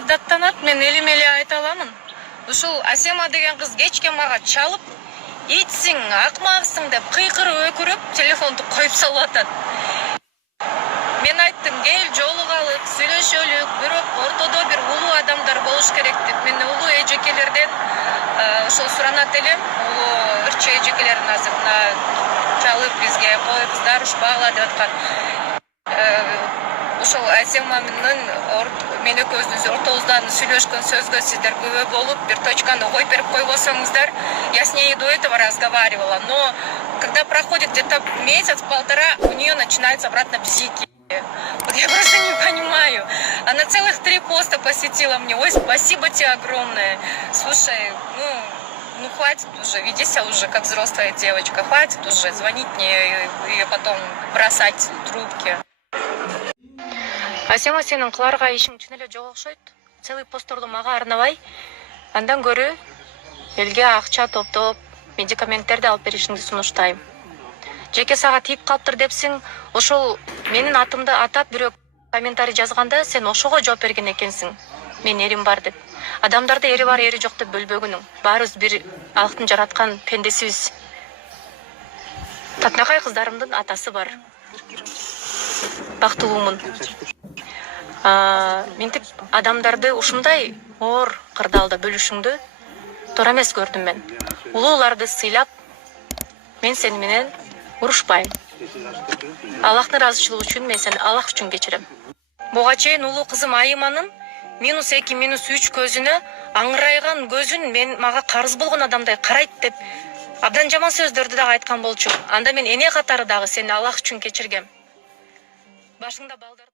элге даттанат, мен элим-эле айта аламын. Ушул Асема деген кыз кечке мага чалып, итсиң, акмаксың деп кыйкырып өкүрүп, телефонду коюп салып атат. Мен айттым, кел жолугалы, сүйлөшөлүк, бирок ортодо бир улуу адамдар болуш керек деп. Мен улуу эжекелерден ошол суранат элем. Улуу ырчы эжекелердин азырына чалып бизге коюпсуздар, ушпагыла деп аткан. Ошол Асеманын мен экөөбүздүн ортобуздан сүйлөшкөн сөзгө сиздер күбө болуп, бир точканы коюп берип койбосоңуздар, я с ней до этого разговаривала, но когда проходит где-то месяц-полтора, у нее начинаются обратно бзики. Вот я просто не понимаю. Она целых 3 поста посвятила мне. Ой, спасибо тебе огромное. Слушай, ну хватит уже, веди себя уже как взрослая девочка. Хватит уже звонить мне и потом бросать трубки. Асема, сенин кыларга ишиң чын эле жок окшойт. Целый постторду мага арнабай, андан көрө элге акча топтоп, медикаменттерди алып беришиңди сунуштайм. Жеке сага тийип калыптыр депсиң, ошол менин атымды атап бирөө комментарий жазганда сен ошого жооп берген экенсиң. Мен эрим бар деп. Адамдарды эри бар, эри жок деп бөлбөгүнүң. Баарыбыз бир Аллахтын жараткан пендесибиз. Татнакай кыздарымдын атасы бар. Бактылуумун. Ментип адамдарды ушундай оор кырдаалда бөлүшүңдү туура эмес көрдүм мен. Улууларды сыйлап, мен сени менен урушпайм. Аллахтын ыраазычылыгы үчүн мен сени Аллах үчүн кечирем. Буга чейин улуу кызым Айыманын -2, -3 көзүнө аңырайган көзүн мен мага карыз болгон адамдай карайт деп абдан жаман сөздөрдү дагы айткан болчу. Анда мен эне катары дагы сени Аллах үчүн кечиргем. Башыңда балдар